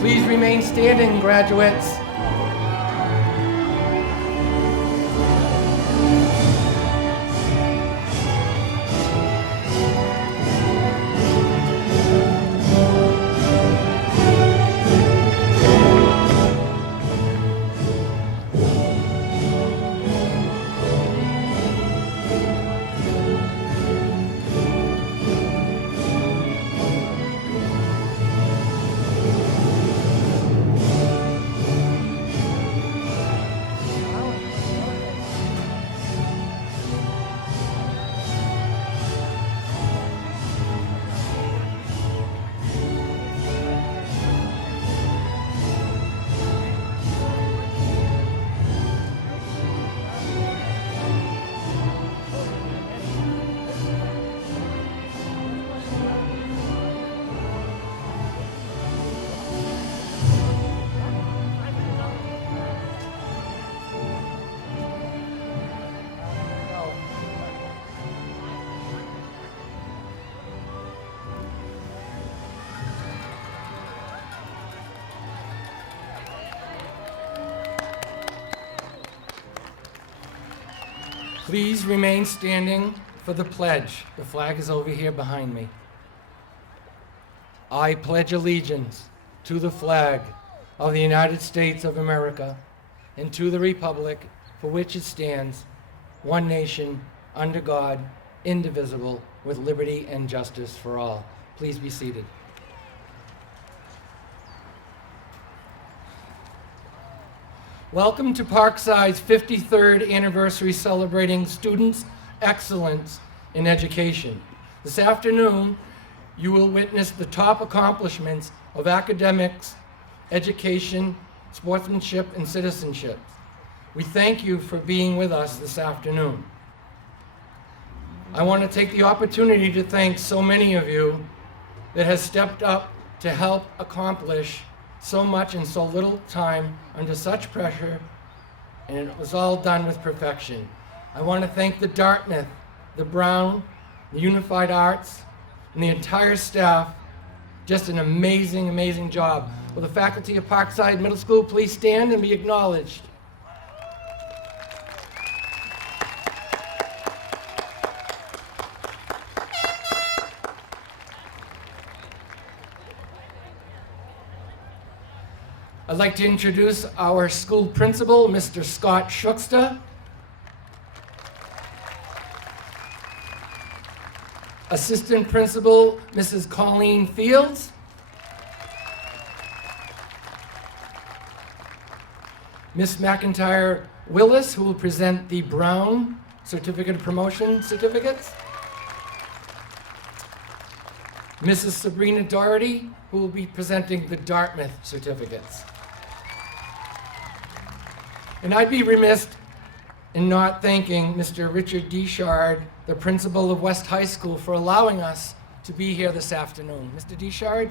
Please remain standing, graduates. Please remain standing for the pledge. The flag is over here behind me. I pledge allegiance to the flag of the United States of America and to the republic for which it stands, one nation, under God, indivisible, with liberty and justice for all. Please be seated. Welcome to Parkside's 53rd anniversary celebrating students' excellence in education. This afternoon, you will witness the top accomplishments of academics, education, sportsmanship, and citizenship. We thank you for being with us this afternoon. I want to take the opportunity to thank so many of you that has stepped up to help accomplish so much in so little time under such pressure, and it was all done with perfection. I want to thank the Dartmouth, the Brown, the Unified Arts, and the entire staff. Just an amazing, amazing job. Will the faculty of Parkside Middle School please stand and be acknowledged? I'd like to introduce our school principal, Mr. Scott Schuckster. Assistant principal, Mrs. Colleen Fields. Miss McIntyre Willis, who will present the Brown Certificate of Promotion certificates. Mrs. Sabrina Doherty, who will be presenting the Dartmouth certificates. And I'd be remiss in not thanking Mr. Richard Deschard, the principal of West High School, for allowing us to be here this afternoon. Mr. Deschard?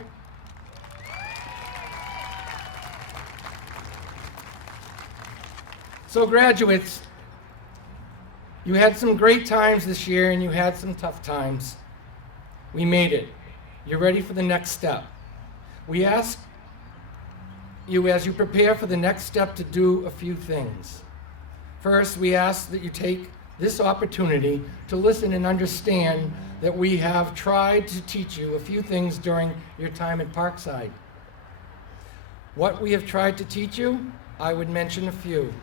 So graduates, you had some great times this year and you had some tough times. We made it. You're ready for the next step. We ask you, as you prepare for the next step, to do a few things. First, we ask that you take this opportunity to listen and understand that we have tried to teach you a few things during your time at Parkside. What we have tried to teach you, I would mention a few.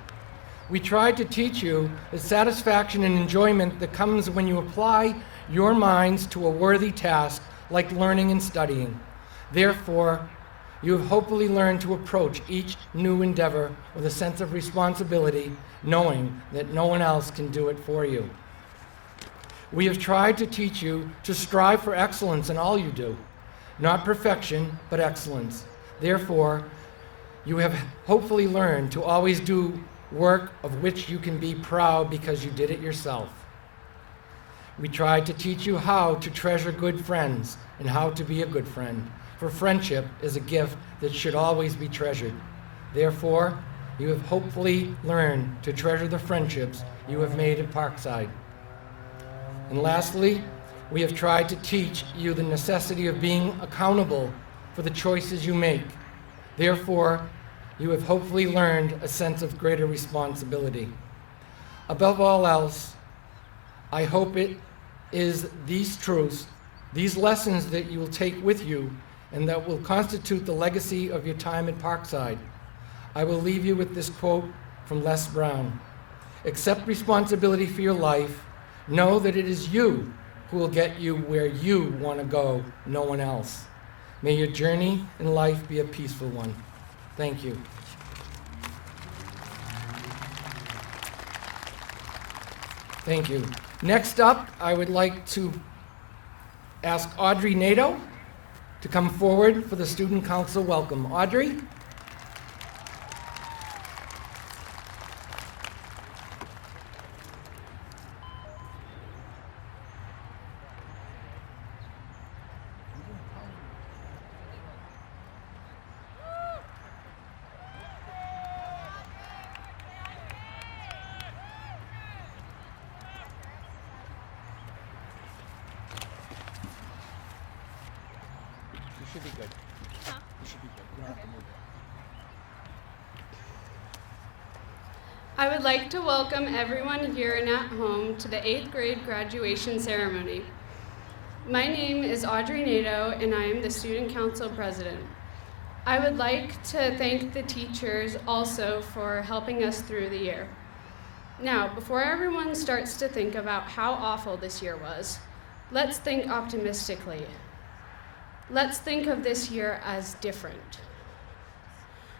We tried to teach you the satisfaction and enjoyment that comes when you apply your minds to a worthy task like learning and studying. Therefore, you have hopefully learned to approach each new endeavor with a sense of responsibility, knowing that no one else can do it for you. We have tried to teach you to strive for excellence in all you do, not perfection, but excellence. Therefore, you have hopefully learned to always do work of which you can be proud because you did it yourself. We tried to teach you how to treasure good friends and how to be a good friend, for friendship is a gift that should always be treasured. Therefore, you have hopefully learned to treasure the friendships you have made at Parkside. And lastly, we have tried to teach you the necessity of being accountable for the choices you make, Therefore, you have hopefully learned a sense of greater responsibility. Above all else, I hope it is these truths, these lessons that you will take with you and that will constitute the legacy of your time at Parkside. I will leave you with this quote from Les Brown. Accept responsibility for your life. Know that it is you who will get you where you want to go, no one else. May your journey in life be a peaceful one. Thank you. Thank you. Next up, I would like to ask Audrey Nato to come forward for the Student Council welcome. Audrey? You should be good. Huh? You should be good. You don't have to move. I would like to welcome everyone here and at home to the 8th grade graduation ceremony. My name is Audrey Nato and I am the Student Council President. I would like to thank the teachers also for helping us through the year. Now, before everyone starts to think about how awful this year was, let's think optimistically. Let's think of this year as different.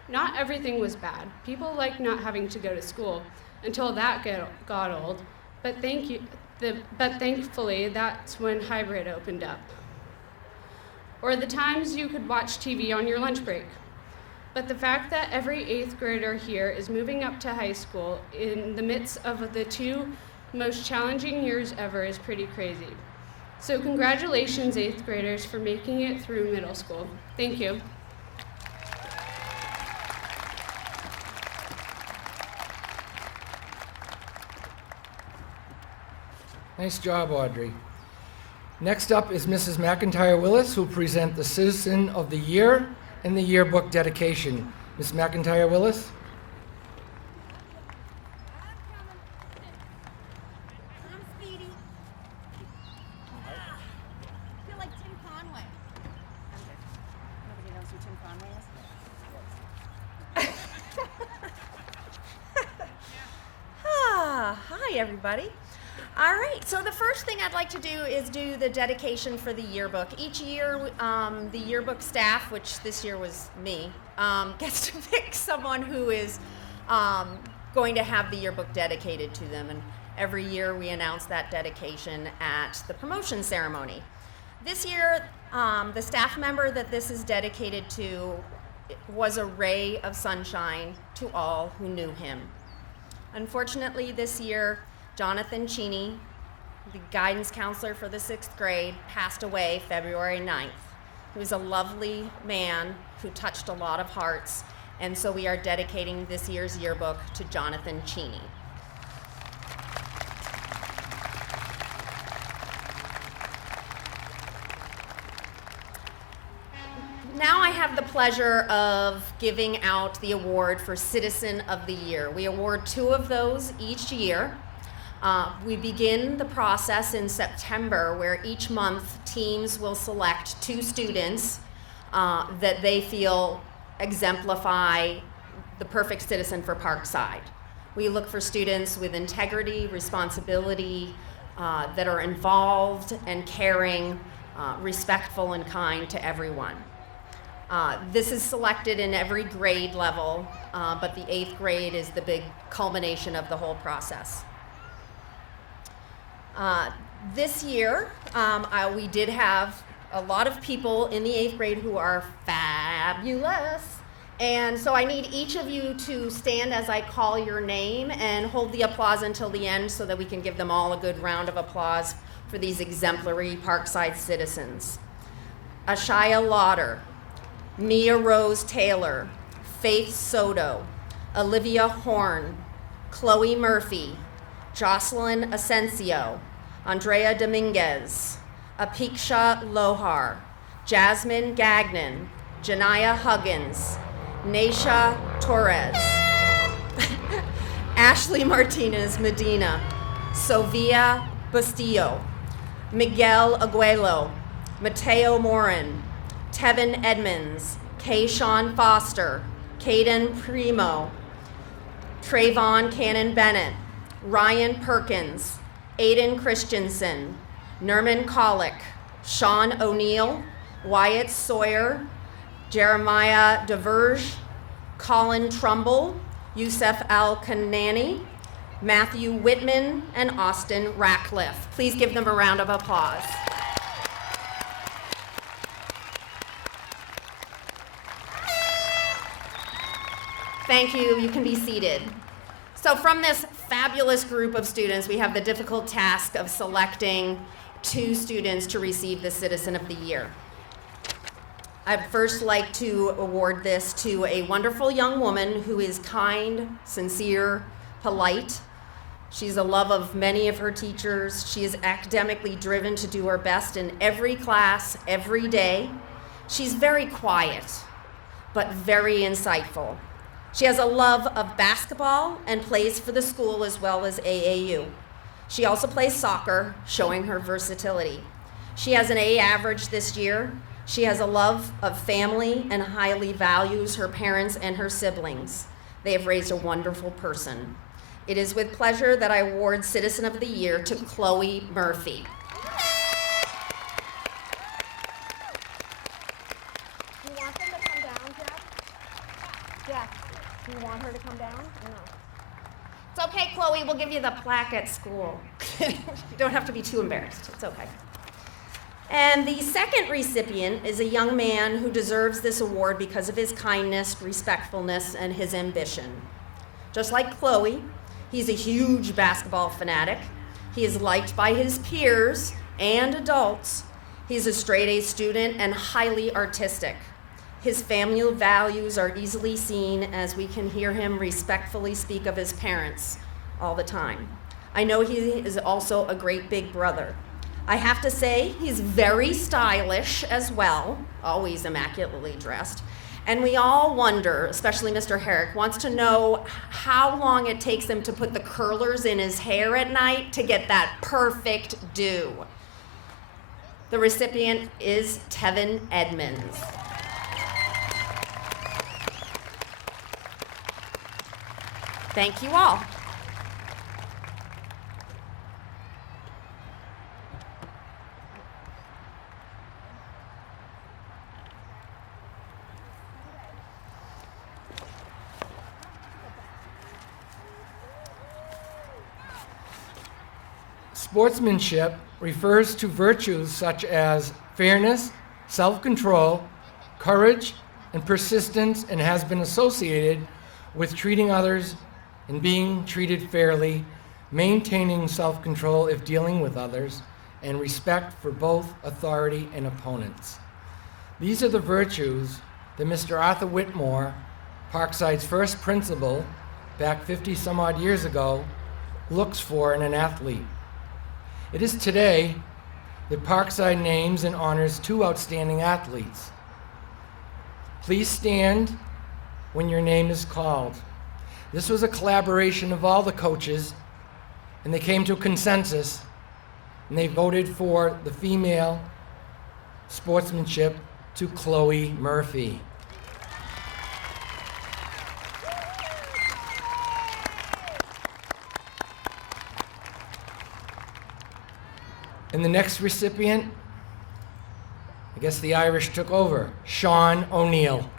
Not everything was bad. People liked not having to go to school until that got old, but thankfully that's when hybrid opened up. Or the times you could watch TV on your lunch break. But the fact that every 8th grader here is moving up to high school in the midst of the 2 most challenging years ever is pretty crazy. So congratulations, 8th graders, for making it through middle school. Thank you. Nice job, Audrey. Next up is Mrs. McIntyre Willis, who will present the Citizen of the Year and the Yearbook dedication. Ms. McIntyre Willis. I'm Speedy. I feel like Tim Conway. I'm good. Nobody knows who Tim Conway is? Hi, everybody. All right, so the first thing I'd like to do is do the dedication for the yearbook. Each year, the yearbook staff, which this year was me, gets to pick someone who is going to have the yearbook dedicated to them. And every year we announce that dedication at the promotion ceremony. This year, the staff member that this is dedicated to was a ray of sunshine to all who knew him. Unfortunately, this year, Jonathan Cheney, the guidance counselor for the 6th grade, passed away February 9th. He was a lovely man who touched a lot of hearts, and so we are dedicating this year's yearbook to Jonathan Cheney. Now I have the pleasure of giving out the award for Citizen of the Year. We award 2 of those each year. We begin the process in September, where each month teams will select 2 students that they feel exemplify the perfect citizen for Parkside. We look for students with integrity, responsibility, that are involved and caring, respectful and kind to everyone. This is selected in every grade level, but the 8th grade is the big culmination of the whole process. This year, we did have a lot of people in the 8th grade who are fabulous. And so I need each of you to stand as I call your name and hold the applause until the end so that we can give them all a good round of applause for these exemplary Parkside citizens. Ashaya Lauder, Mia Rose Taylor, Faith Soto, Olivia Horn, Chloe Murphy, Jocelyn Asensio, Andrea Dominguez, Apiksha Lohar, Jasmine Gagnon, Janaya Huggins, Naisha Torres, Ashley Martinez Medina, Sofia Bustillo, Miguel Aguelo, Mateo Morin, Tevin Edmonds, Kayshawn Foster, Caden Primo, Trayvon Cannon Bennett, Ryan Perkins, Aiden Christensen, Nerman Colick, Sean O'Neill, Wyatt Sawyer, Jeremiah DeVerge, Colin Trumbull, Youssef Al-Kanani, Matthew Whitman, and Austin Ratcliffe. Please give them a round of applause. Thank you. You can be seated. So from this fabulous group of students, we have the difficult task of selecting 2 students to receive the Citizen of the Year. I'd first like to award this to a wonderful young woman who is kind, sincere, polite. She's a love of many of her teachers. She is academically driven to do her best in every class, every day. She's very quiet, but very insightful. She has a love of basketball and plays for the school as well as AAU. She also plays soccer, showing her versatility. She has an A average this year. She has a love of family and highly values her parents and her siblings. They have raised a wonderful person. It is with pleasure that I award Citizen of the Year to Chloe Murphy. Do you want them to come down, Jeff? Jeff, do you want her to come down or no? It's okay, Chloe, we'll give you the plaque at school. You don't have to be too embarrassed, it's okay. And the second recipient is a young man who deserves this award because of his kindness, respectfulness, and his ambition. Just like Chloe, he's a huge basketball fanatic. He is liked by his peers and adults. He's a straight-A student and highly artistic. His family values are easily seen as we can hear him respectfully speak of his parents all the time. I know he is also a great big brother. I have to say, he's very stylish as well, always immaculately dressed. And we all wonder, especially Mr. Herrick, wants to know how long it takes him to put the curlers in his hair at night to get that perfect do. The recipient is Tevin Edmonds. Thank you all. Sportsmanship refers to virtues such as fairness, self-control, courage, and persistence, and has been associated with treating others and being treated fairly, maintaining self-control if dealing with others, and respect for both authority and opponents. These are the virtues that Mr. Arthur Whitmore, Parkside's first principal, back 50 some odd years ago, looks for in an athlete. It is today that Parkside names and honors 2 outstanding athletes. Please stand when your name is called. This was a collaboration of all the coaches, and they came to a consensus, and they voted for the female sportsmanship to Chloe Murphy. And the next recipient, I guess the Irish took over, Sean O'Neill.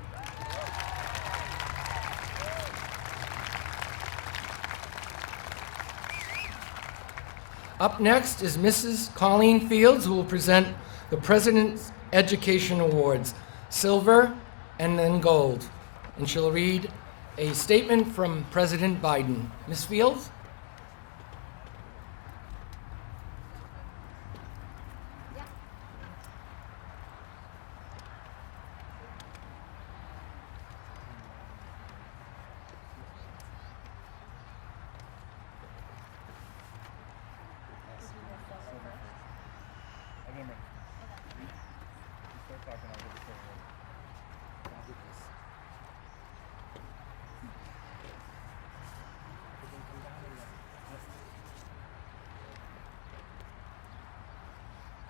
Up next is Mrs. Colleen Fields, who will present the President's Education Awards, silver and then gold. And she'll read a statement from President Biden. Ms. Fields?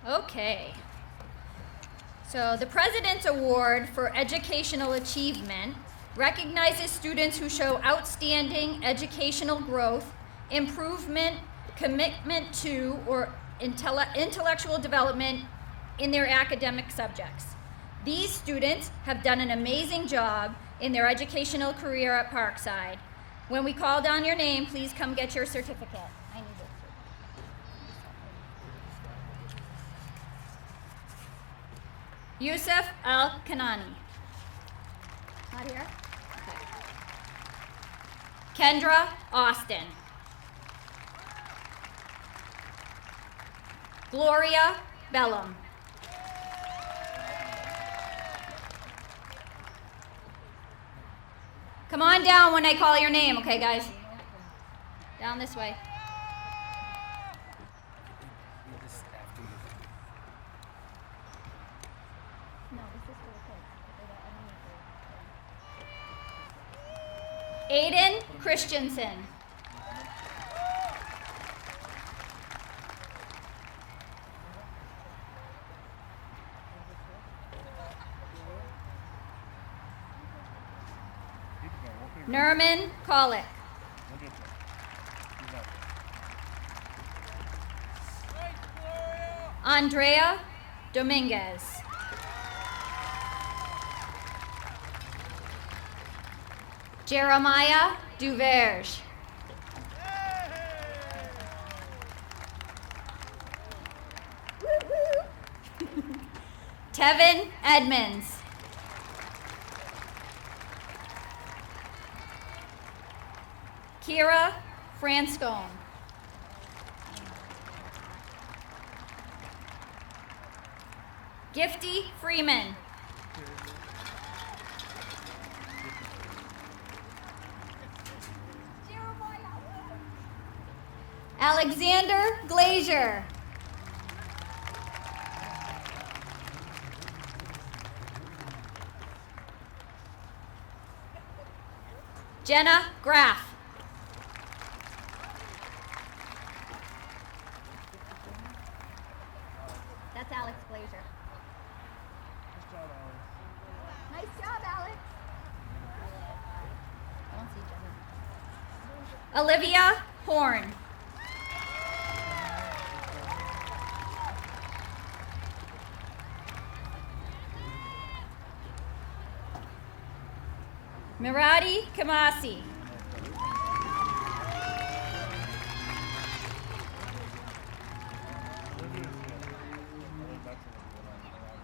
Okay. So the President's Award for Educational Achievement recognizes students who show outstanding educational growth, improvement, commitment to, or intellectual development in their academic subjects. These students have done an amazing job in their educational career at Parkside. When we call down your name, please come get your certificate. I need it. Yusuf Al-Kanani. Not here? Okay. Kendra Austin. Gloria Bellum. Come on down when I call your name, okay, guys? Down this way. Aiden Christensen. Nerman Colick. Andrea Dominguez. Jeremiah Duverge. Tevin Edmonds. Kira Franscone. Gifty Freeman. Alexander Glazier. Jenna Graff. That's Alex Glazier. Nice job, Alex. I don't see Jenna. Olivia Horn. Mirati Kamasi.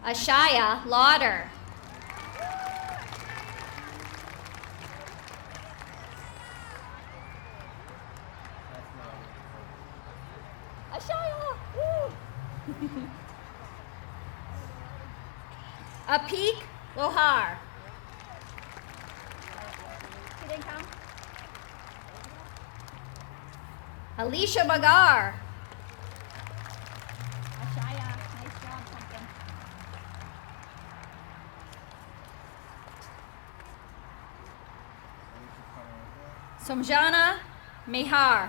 Ashaya Lauder. Ashaya! Woo! Apik Lohar. She didn't come? Alicia Bagar. Ashaya, nice job, pumpkin. Somjana Mehar.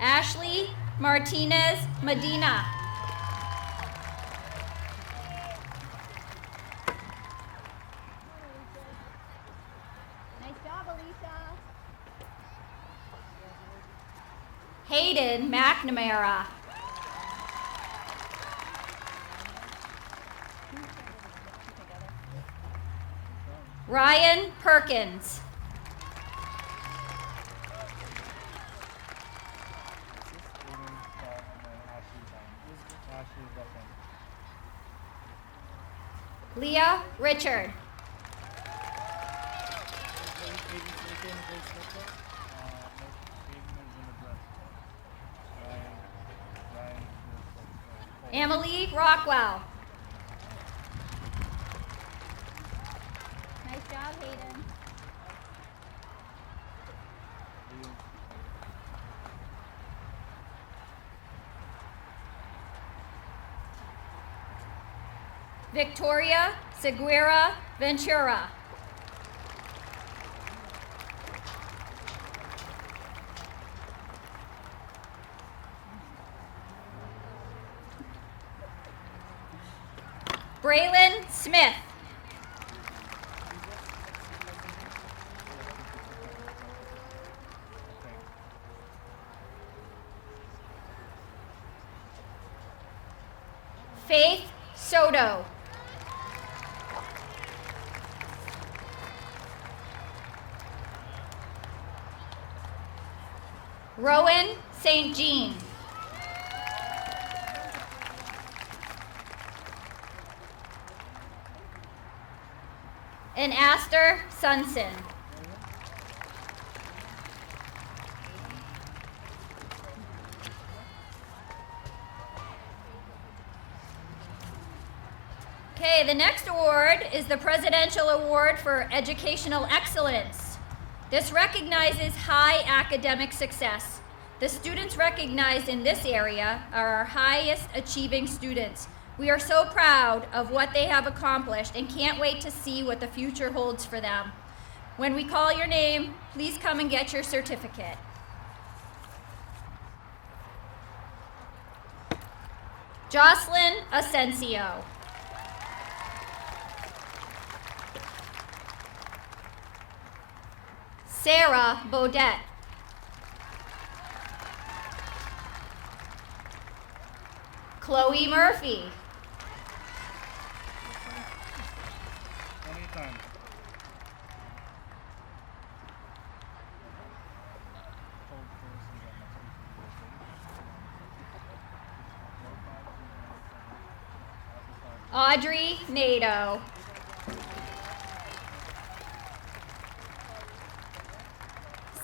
Ashley Martinez Medina. Nice job, Alicia. Hayden McNamara. Ryan Perkins. Leah Richard. Emily Rockwell. Nice job, Hayden. Victoria Seguera Ventura. Braylon Smith. Faith Soto. Rowan St. Jean. And Aster Sunson. Okay, the next award is the Presidential Award for Educational Excellence. This recognizes high academic success. The students recognized in this area are our highest achieving students. We are so proud of what they have accomplished and can't wait to see what the future holds for them. When we call your name, please come and get your certificate. Jocelyn Asensio. Sarah Bodette. Chloe Murphy. Audrey Nato.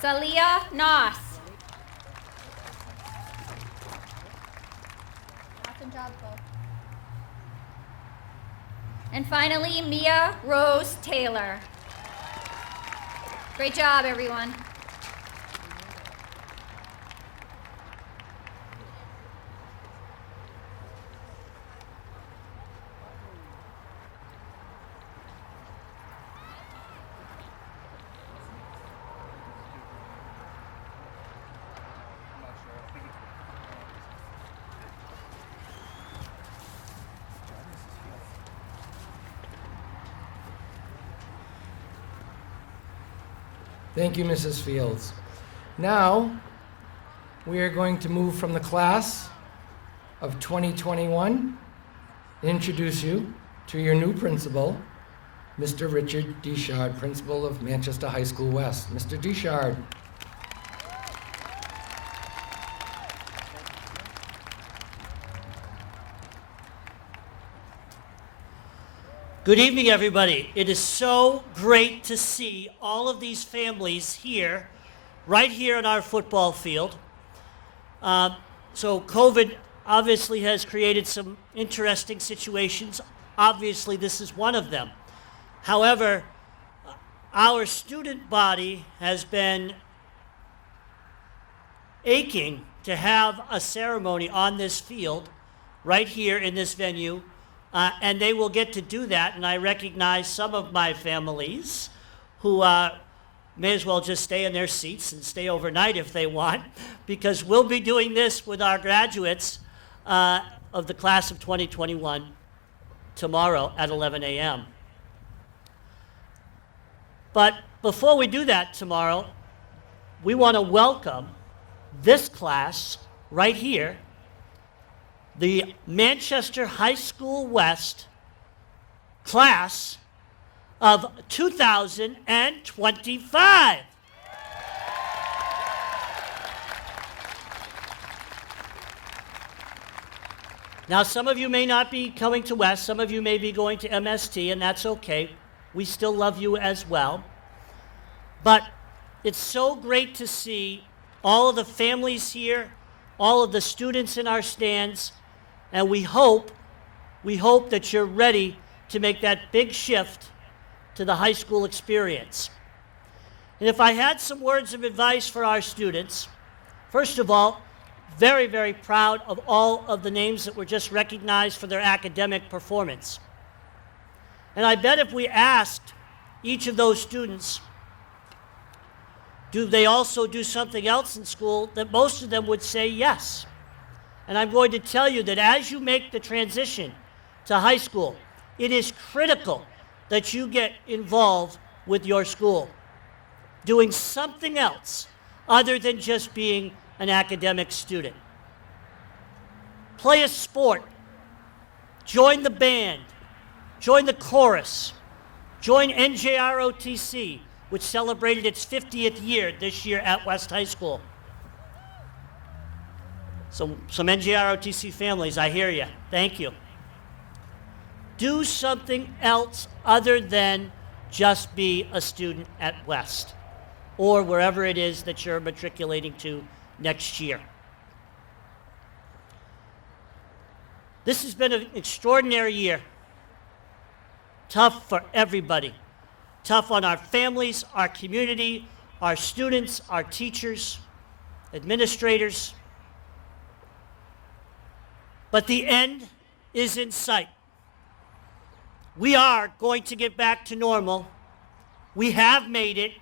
Salia Noss. Awesome job, Chloe. And finally, Mia Rose Taylor. Great job, everyone. Thank you, Mrs. Fields. Now, we are going to move from the class of 2021 and introduce you to your new principal, Mr. Richard Deshard, principal of Manchester High School West. Mr. Deshard. Good evening, everybody. It is so great to see all of these families here, right here on our football field. So COVID obviously has created some interesting situations. Obviously, this is one of them. However, our student body has been aching to have a ceremony on this field, right here in this venue. And they will get to do that, and I recognize some of my families who may as well just stay in their seats and stay overnight if they want, because we'll be doing this with our graduates of the class of 2021 tomorrow at 11 a.m. But before we do that tomorrow, we want to welcome this class right here, the Manchester High School West class of 2025. Now, some of you may not be coming to West, some of you may be going to MST, and that's okay. We still love you as well. But it's so great to see all of the families here, all of the students in our stands, and we hope that you're ready to make that big shift to the high school experience. And if I had some words of advice for our students, first of all, very, very proud of all of the names that were just recognized for their academic performance. And I bet if we asked each of those students, do they also do something else in school, that most of them would say yes. And I'm going to tell you that as you make the transition to high school, it is critical that you get involved with your school, doing something else other than just being an academic student. Play a sport, join the band, join the chorus, join NJROTC, which celebrated its 50th year this year at West High School. So, some NJROTC families, I hear you. Thank you. Do something else other than just be a student at West or wherever it is that you're matriculating to next year. This has been an extraordinary year. Tough for everybody. Tough on our families, our community, our students, our teachers, administrators. But the end is in sight. We are going to get back to normal. We have made it.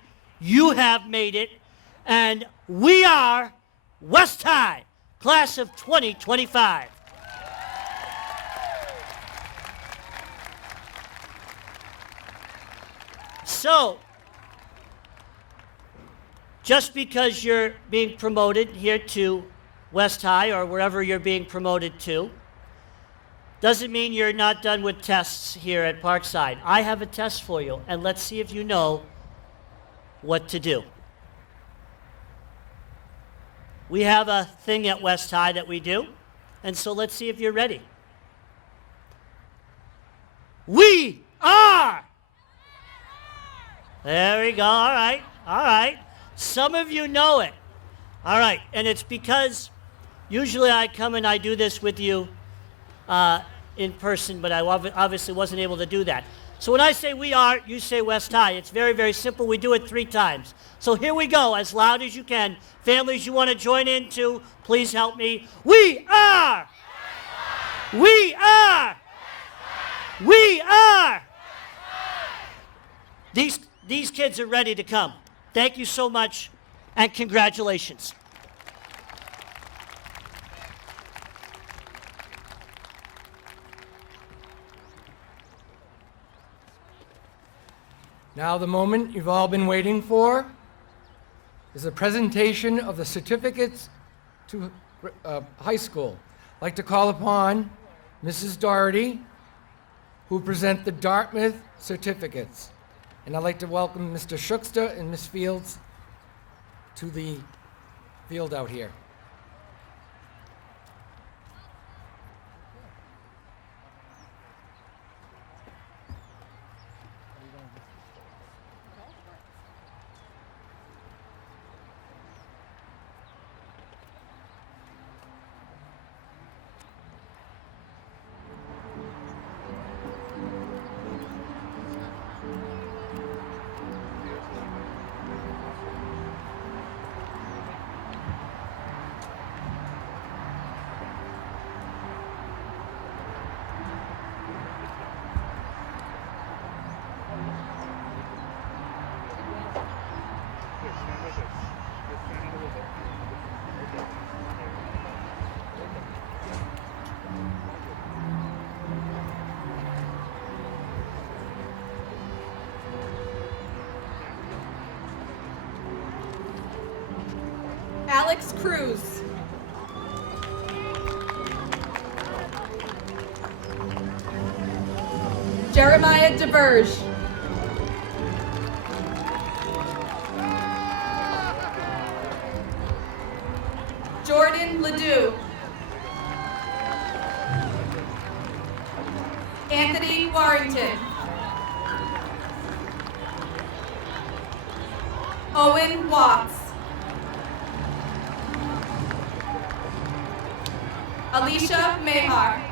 You have made it. And we are West High, class of 2025. So, just because you're being promoted here to West High or wherever you're being promoted to, doesn't mean you're not done with tests here at Parkside. I have a test for you, and let's see if you know what to do. We have a thing at West High that we do, and so let's see if you're ready. We are! There we go. All right. All right. Some of you know it. All right. And it's because usually I come and I do this with you in person, but I obviously wasn't able to do that. So when I say we are, you say West High. It's very, very simple. We do it 3 times. So here we go, as loud as you can. Families you want to join in too, please help me. We are! We are! We are! These kids are ready to come. Thank you so much, and congratulations. Now the moment you've all been waiting for is a presentation of the certificates to high school. I'd like to call upon Mrs. Doherty, who present the Dartmouth certificates. And I'd like to welcome Mr. Schuckster and Ms. Fields to the field out here. Alex Cruz. Jeremiah DeBerge. Jordan Ledoux. Anthony Warrington. Owen Watts. Alicia Mahar.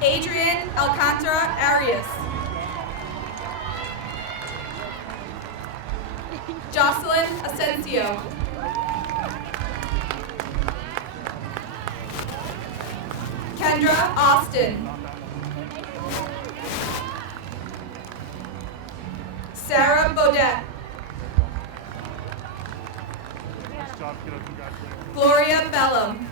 Adrian Alcantara Arias. Jocelyn Asensio. Kendra Austin. Sarah Baudet. Gloria Bellum.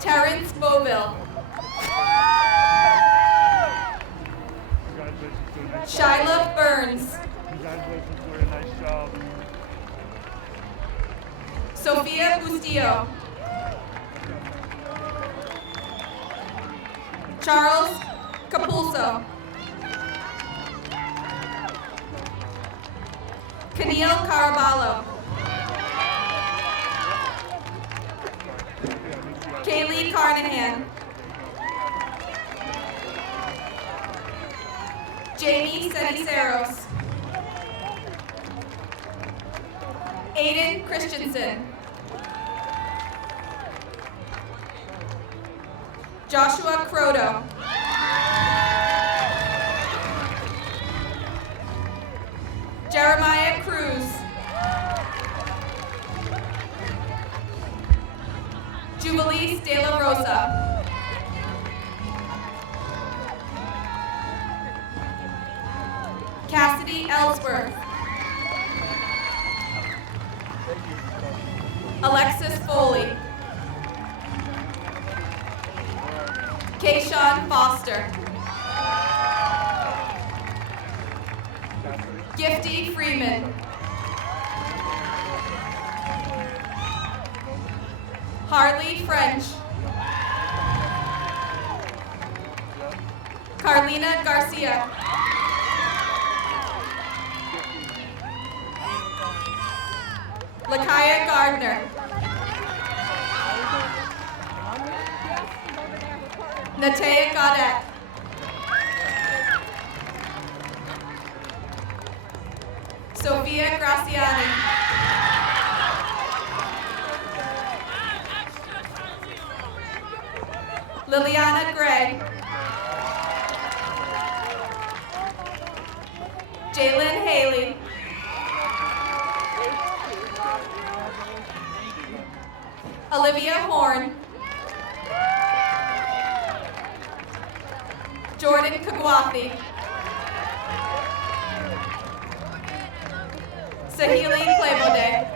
Terrence Boville. Congratulations, doing a nice job. Shyla Burns. Congratulations, doing a nice job. Sophia Bustillo. Charles Capulso. Keneal Caraballo. Kaylee Carnahan. Jamie Ceniceros. Aiden Christensen. Joshua Croto. Jeremiah Cruz. Jubilee De La Rosa. Cassidy Ellsworth. Alexis Foley. Kayshawn Foster. Gifty Freeman. Harley French. Carlina Garcia. Lakaya Gardner. Natea Gaudet. Sophia Graciani. Liliana Gray. Jalen Haley. Olivia Horn. Jordan Kagwathi. Sahili Playbode.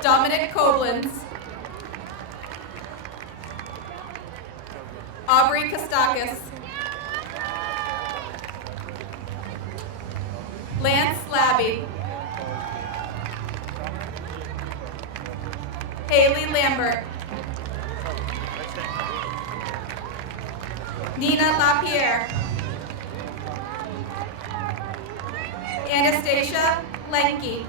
Dominic Koblenz. Aubrey Kostakis. Lance Labby. Haley Lambert. Nina LaPierre. Anastasia Lenke.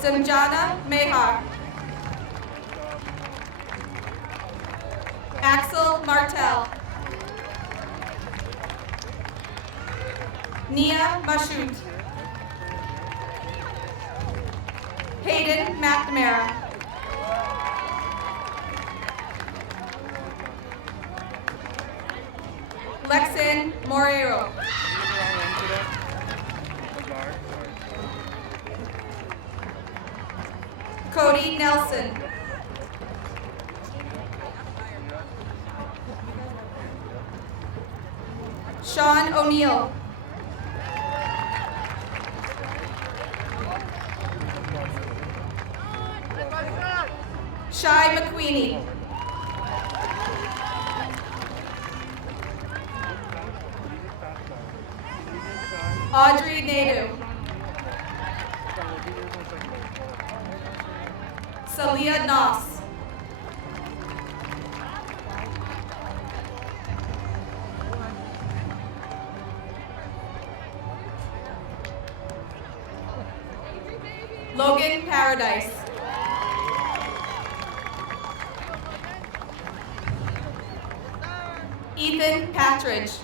Sanjana Mehar. Axel Martel. Nia Mashut. Hayden McNamara. Lexin Morero. Cody Nelson. Sean O'Neill. Shai McQueenie. Audrey Nadu. Salia Noss. Logan Paradise. Ethan Patridge.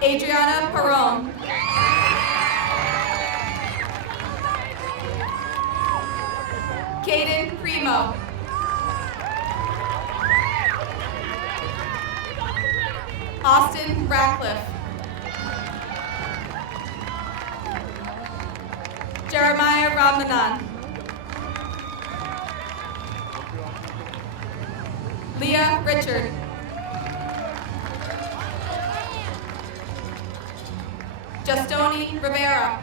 Adriana Perron. Caden Primo. Austin Ratcliffe. Jeremiah Ramanan. Leah Richard. Justoni Rivera.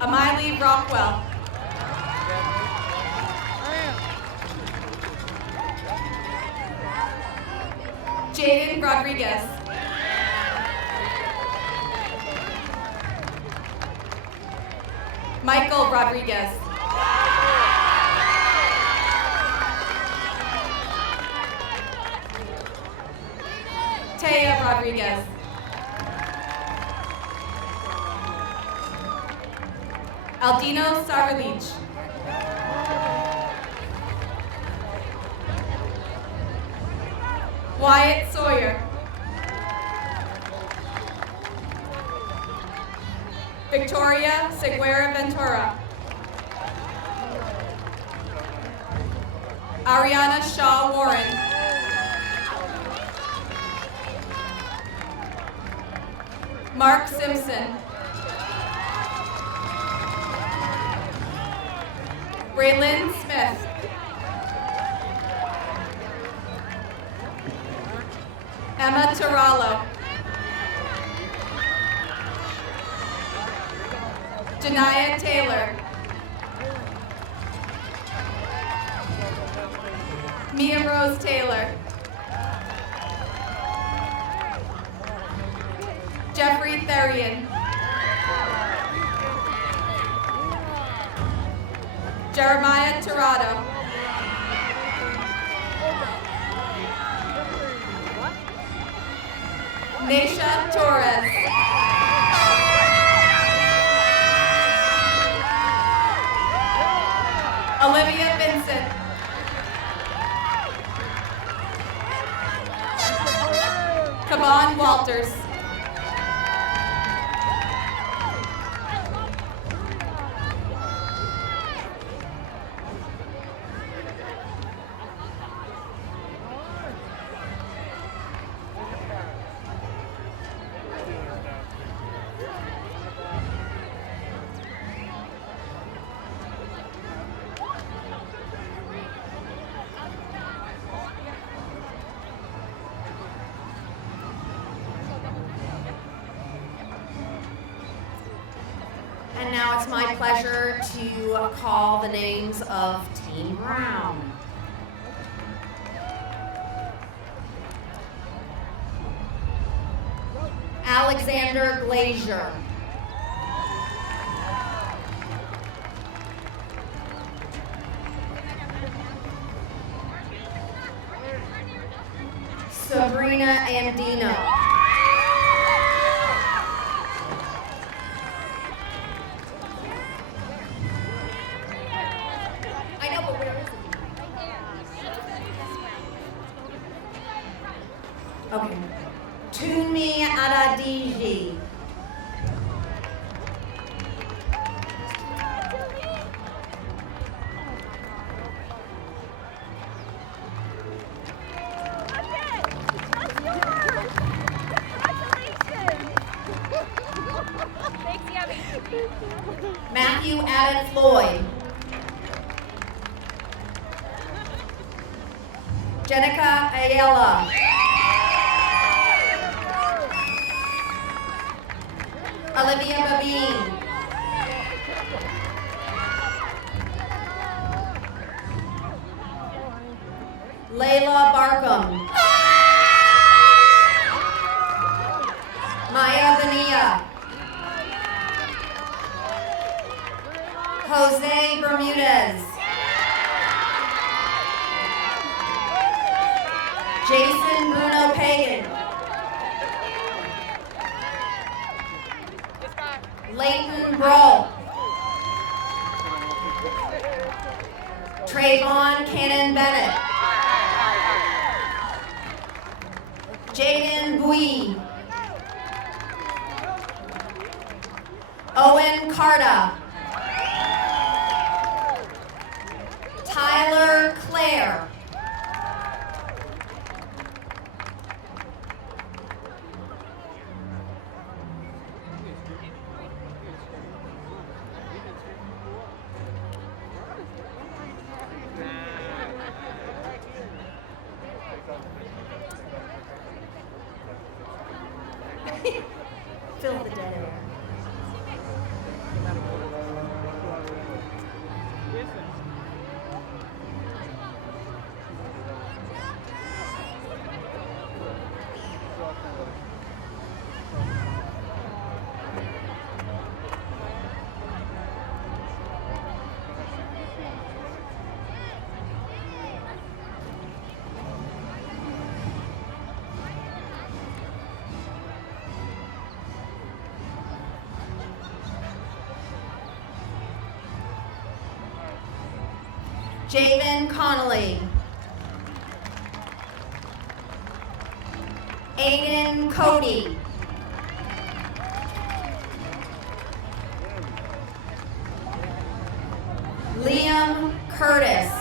Amiley Rockwell. Jaden Rodriguez. Michael Rodriguez. Taya Rodriguez. Aldino Sarvalich. Wyatt Sawyer. Victoria Seguera Ventura. Ariana Shaw Warren. Mark Simpson. Braylon Smith. Emma Tarallo. Janaya Taylor. Mia Rose Taylor. Jeffrey Therian. Jeremiah Tirado. Naisha Torres. Olivia Vincent. Kaban Walters. And now it's my pleasure to call the names of Team Brown. Alexander Glazier. Sabrina Andino. I know, but where is it? Okay. Tunmi Adadiji. Matthew Added Floyd. Jenica Ayala. Olivia Babine. Layla Barkham. Maya Bonilla. Jose Bermudez. Jason Bruno Pagan. Leighton Brawl. Trayvon Cannon Bennett. Jaden Bui. Owen Carta. Tyler Clare. Fill the dead air. Javen Connolly. Aiden Cody. Liam Curtis.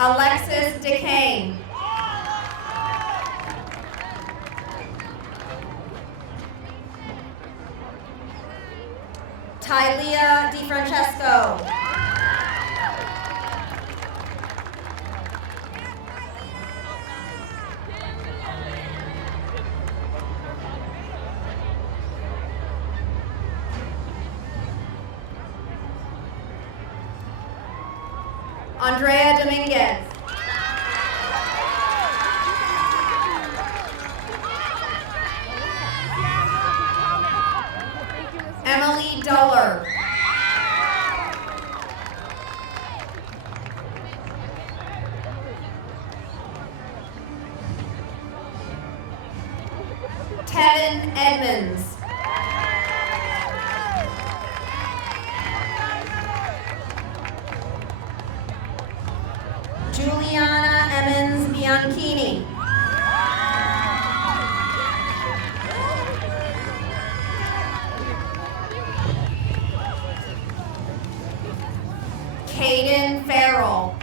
Alexis DeCane. Tylia DiFrancesco. Andrea Dominguez. Emily Duller. Tevin Edmonds. Juliana Emmons Bianchini. Caden Farrell.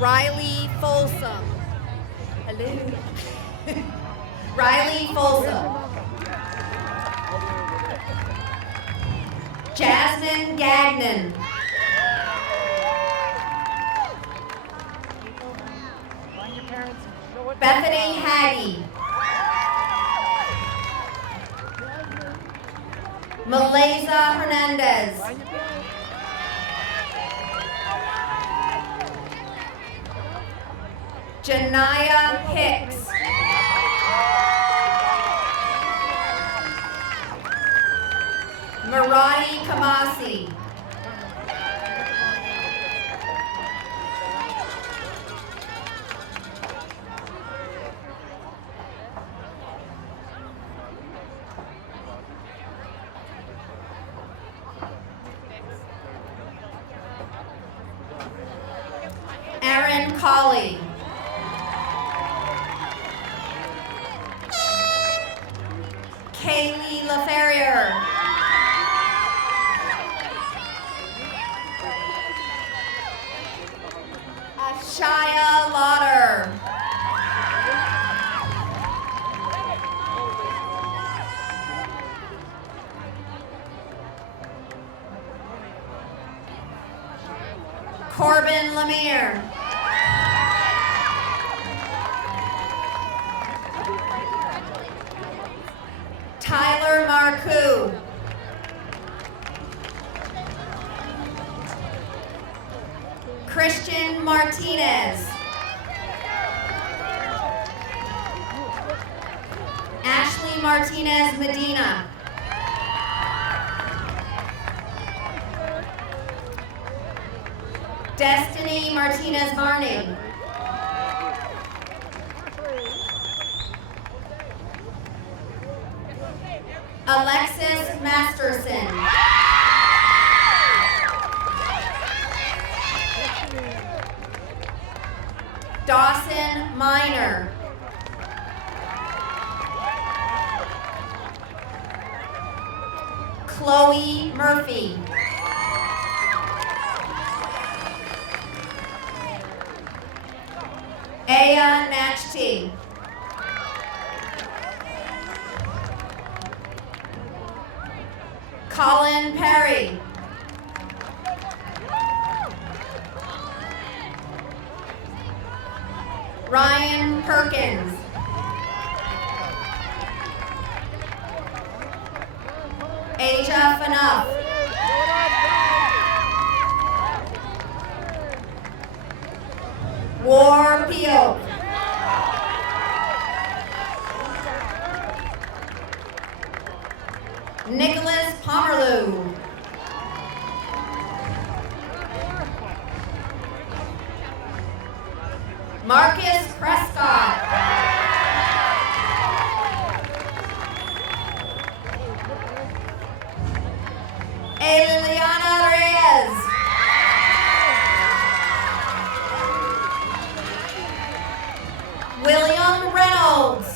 Riley Folsom. Hello. Riley Folsom. Jasmine Gagnon. Bethany Haggy. Malaysia Hernandez. Janaya Hicks. Maradi Kamasi. Aaron Colley. Kaylee LaFerrier. Shia Lauder. Corbin Lemire. Tyler Marcoux. Christian Martinez. Ashley Martinez Medina. Destiny Martinez Varney. Alexis Masterson. Dawson Minor. Chloe Murphy. Leah Natchty. Colin Perry. Ryan Perkins. Asia Fanuff. War Pio. Nicholas Pomerleau. Marcus Prescott. Eliana Reyes. William Reynolds.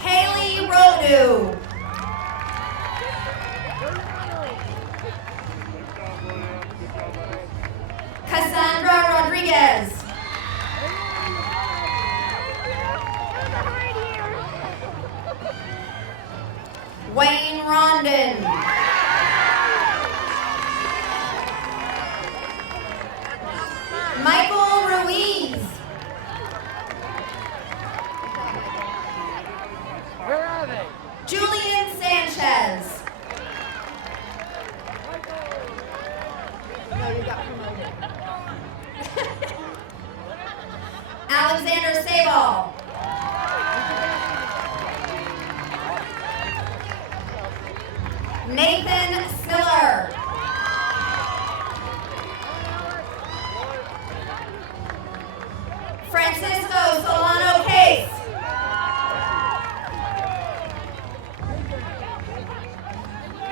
Haley Rodu. Cassandra Rodriguez. Wayne Rondon. Michael Ruiz. Where are they? Julian Sanchez. No, you got promoted. Alexander Sabal. Nathan Siller. Francisco Solano Case.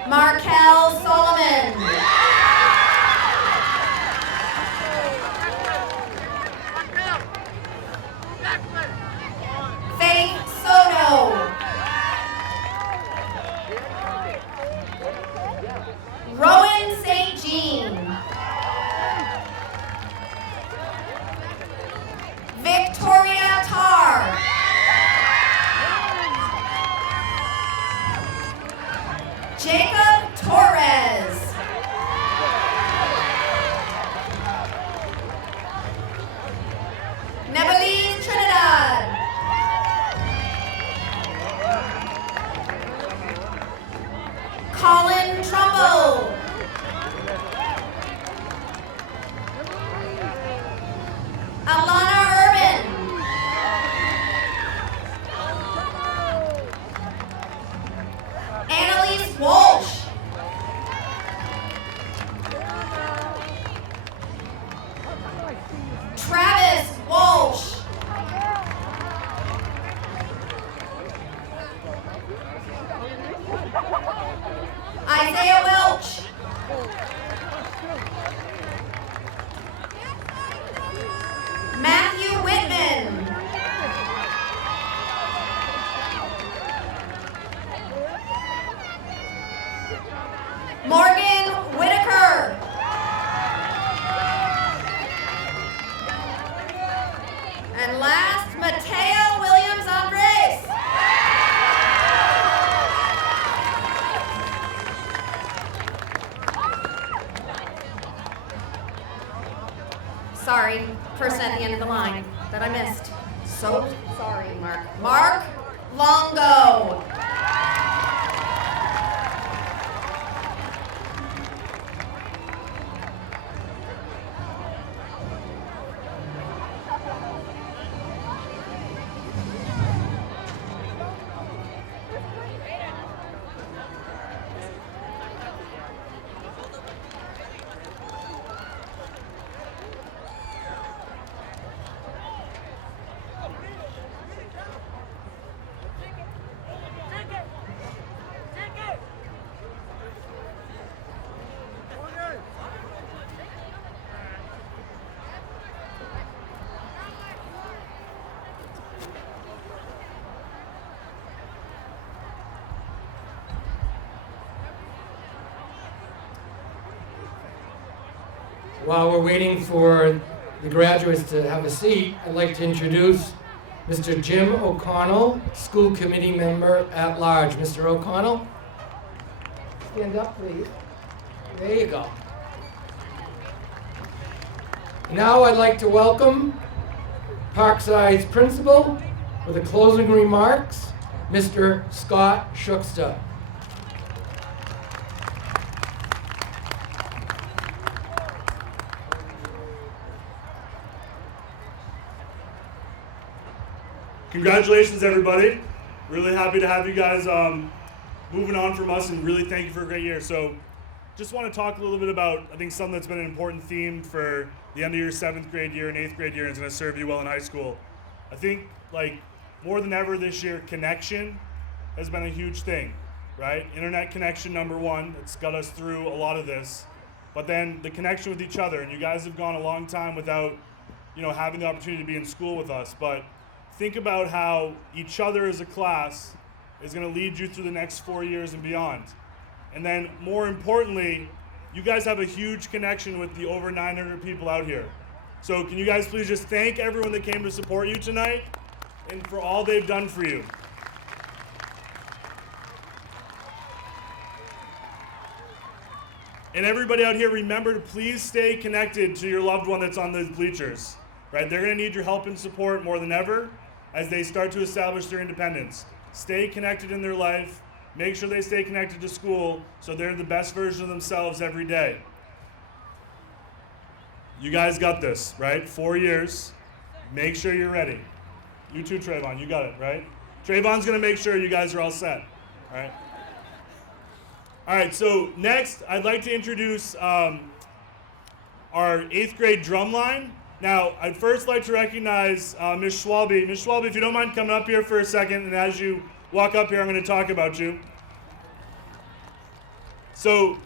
Markel Solomon. Faith Soto. Rowan St. Jean. Victoria Tarr. Jacob Torres. Nebelise Trinidad. Colin Trumbull. Alana Urban. Annalise Walsh. Travis Walsh. Isaiah Welch. Matthew Whitman. Morgan Whitaker. And last, Mateo Williams Andres. Sorry, person at the end of the line that I missed. So sorry, Mark. Mark Longo. While we're waiting for the graduates to have a seat, I'd like to introduce Mr. Jim O'Connell, school committee member at large. Mr. O'Connell, stand up, please. There you go. Now I'd like to welcome Parkside's principal with the closing remarks, Mr. Scott Schuckster. Congratulations, everybody. Really happy to have you guys moving on from us, and really thank you for a great year. So just want to talk a little bit about, I think, something that's been an important theme for the end of your 7th grade year and 8th grade year, and is going to serve you well in high school. I think, like, more than ever this year, connection has been a huge thing, right? Internet connection, number one. It's got us through a lot of this. But then the connection with each other, and you guys have gone a long time without, having the opportunity to be in school with us. But think about how each other as a class is going to lead you through the next 4 years and beyond. And then, more importantly, you guys have a huge connection with the over 900 people out here. So can you guys please just thank everyone that came to support you tonight and for all they've done for you. And everybody out here, remember to please stay connected to your loved one that's on the bleachers, right? They're going to need your help and support more than ever as they start to establish their independence. Stay connected in their life. Make sure they stay connected to school so they're the best version of themselves every day. You guys got this, right? 4 years. Make sure you're ready. You too, Trayvon. You got it, right? Trayvon's going to make sure you guys are all set, all right? All right, so next, I'd like to introduce our 8th grade drum line. Now, I'd first like to recognize Ms. Schwalbe. Ms. Schwalbe, if you don't mind coming up here for a second, and as you walk up here, I'm going to talk about you. So,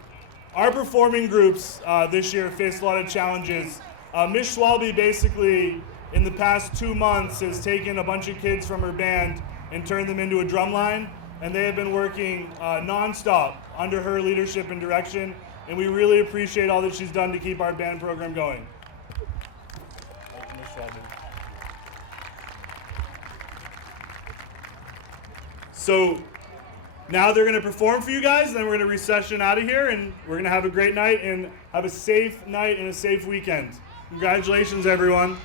our performing groups this year faced a lot of challenges. Ms. Schwalbe basically, in the past 2 months, has taken a bunch of kids from her band and turned them into a drum line, and they have been working nonstop under her leadership and direction, and we really appreciate all that she's done to keep our band program going. So now they're going to perform for you guys, and then we're going to recession out of here, and we're going to have a great night and have a safe night and a safe weekend. Congratulations, everyone.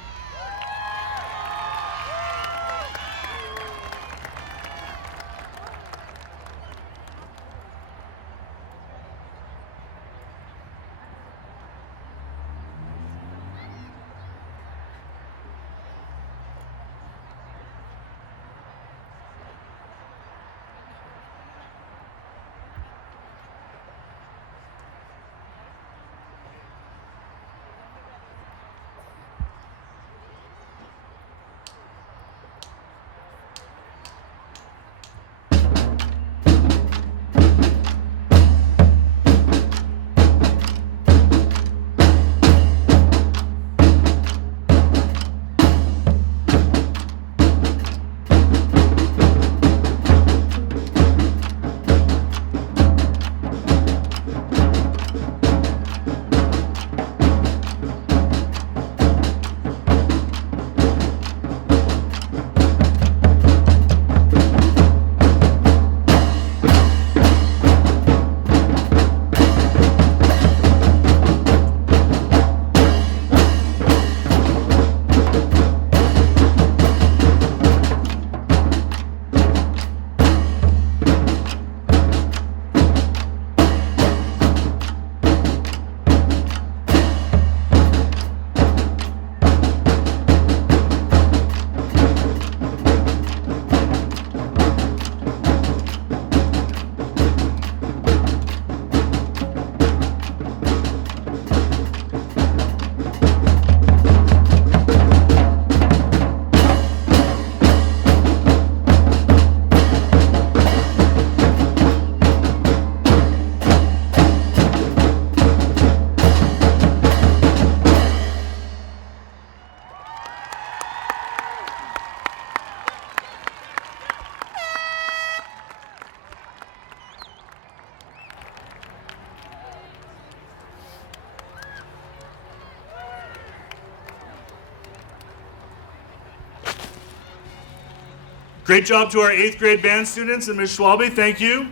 Great job to our 8th grade band students and Ms. Schwalbe, thank you.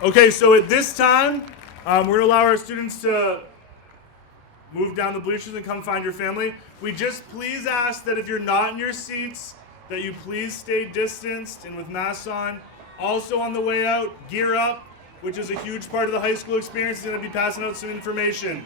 Okay, so at this time, we're going to allow our students to move down the bleachers and come find your family. We just please ask that if you're not in your seats, that you please stay distanced and with masks on. Also on the way out, gear up, which is a huge part of the high school experience, is going to be passing out some information.